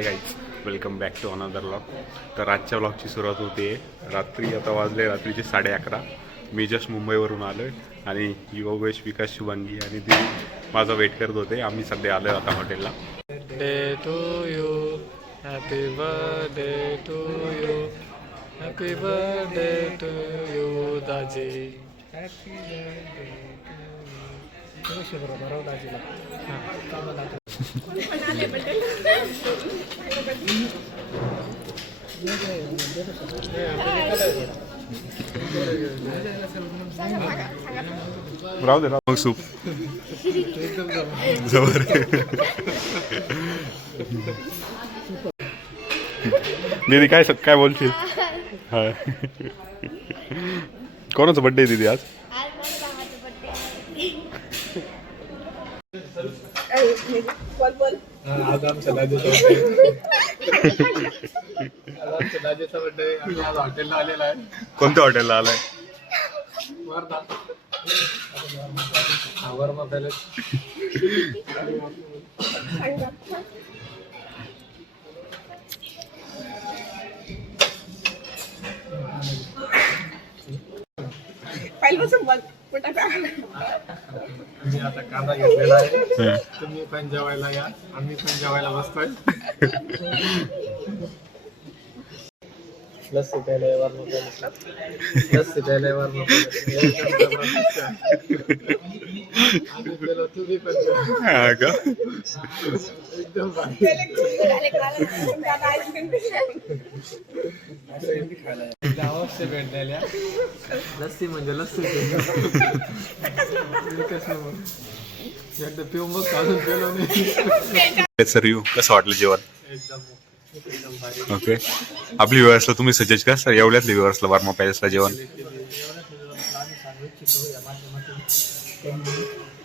High guys, welcome back to another vlog. तर आजच्या व्लॉगची सुरुवात होते रात्री. आता वाजले रात्रीचे 11:30. मी जस्ट मुंबईवरून आलो आहे आणि योगेश, विकास, शुभांगी आणि दिदी माझा वेट करत होते. आम्ही सध्या आलो आता हॉटेलला. Day to you, happy birthday to you, happy birthday to you, Daji. Happy birthday to you. बरोबर दाजीला. राहू दे ना मग सूप जबर. दीदी काय बोलशील? हा, कोणाचा बड्डे आहे दीदी आज? आज आमच्या दाजीचा बर्थडे. आम्ही आज हॉटेलला आलेला आहे. कोणत्या हॉटेलला आलाय? वर्मा पॅलेस. मी आता कांदा घेतलेला आहे. तुम्ही पण जेवायला या, आम्ही पण जेवायला बसतोय. लस्सी प्यायला वर्मा पॅलेसला. लस्सी प्यायला वर्मा पॅलेस. आम्ही पेलो, तुम्ही पण हा का? एकदम गावात से भेटलेल्या लस्सी म्हणजे लस्सी. एकदा पिऊन बघ, अजून पेलो नाही. सर यू कसं वाटलं जेवण? एकदम भारी. ओके, आपली व्ह्युअर्सला तुम्ही सजेस्ट करा सर, एवढ्यातल्या व्ह्युअर्सला वर्मा पॅलेसला जेवण.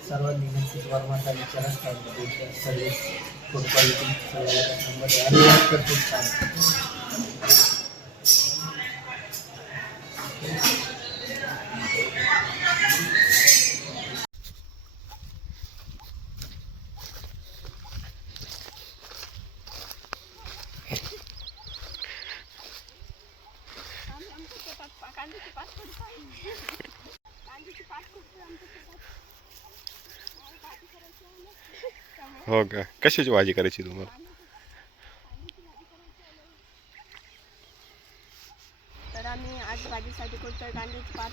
सर्वांनी नक्कीच वर्मा पॅलेसच्या रस्त्यावर सर्विस, फूड क्वालिटी सगळ्या खूप छान. हो का? कशाची भाजी करायची तुम्हाला? तर आम्ही आज भाजीसाठी करतोय कांद्याची पात.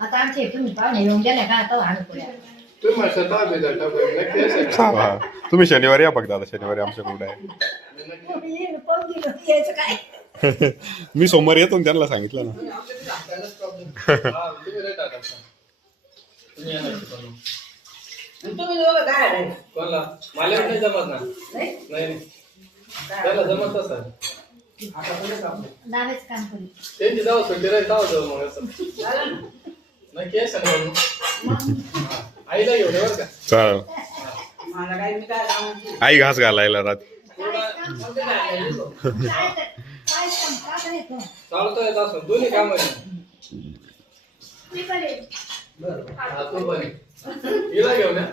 आता आमचे तुम्ही पाहुणे येऊन गेले का आता आणू पुढे. तुम्ही शनिवारी या फक्त. आता शनिवारी आमच्याकडे आहे. मी सोमवारी येतो ना, त्यांना सांगितलं ना. तुम्ही दोघं काय आहे? मला नाही जमत ना. नाही त्याला जमत असं. दावेच काम करू. त्यांची जाऊ सुट्टी राहील जाऊ मग असं नाही. केस आईला घेऊन बरं का. चालेल. मला काय मी काय काम आई घास घालायला राहते. चालतोय असं दोन्ही काम हिला घेऊन या.